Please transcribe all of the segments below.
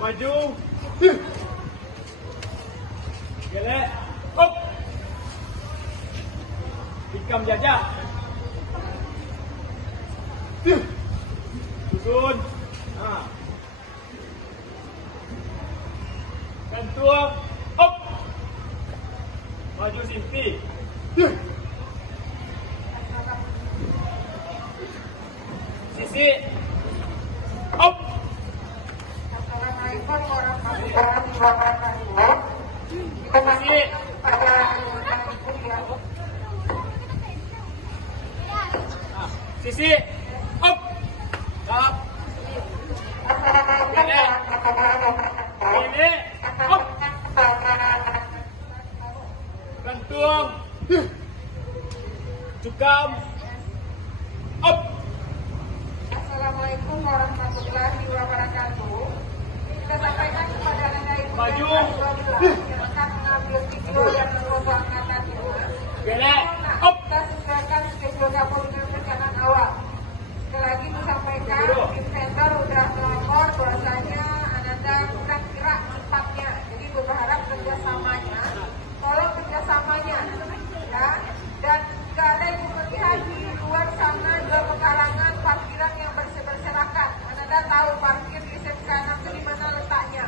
Maju. Gelek. Up. Tikam jajah. Susun. Nah. Gantung. Up. Maju simpi. Sisi. Up. Assalamualaikum warahmatullahi wabarakatuh. Kita masih pada kuliah. Sisi. Up. Up. Assalamualaikum warahmatullahi wabarakatuh. Ini. Up. Gantung. Cukam. Up. Assalamualaikum warahmatullahi wabarakatuh. Kita sampaikan kepada Anda Ibu Maju. yang akan mengambil video dan foto angkatan Ibu. Gelek. Up. Kita sesuaikan schedule dapur dengan perencanaan awal. Sekali lagi disampaikan, tim center udah melapor bahwasanya Ananda kurang kira tempatnya. Jadi berharap kerjasamanya, tolong kerjasamanya, ya. Dan jika ada yang melihat di luar sana dua pekarangan parkiran yang berserakan, Ananda tahu parkir di SMK 6 itu di mana letaknya.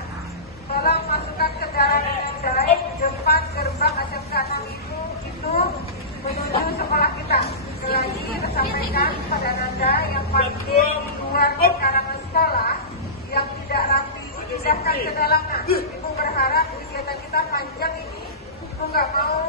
Tolong masukkan kendaraan yang baik di depan gerbang SMK 6 itu menuju sekolah kita. Sekali lagi kita sampaikan kepada Anda yang parkir di luar pekarangan sekolah yang tidak rapi dipindahkan ke dalam. Ibu berharap kegiatan kita panjang ini, Ibu nggak mau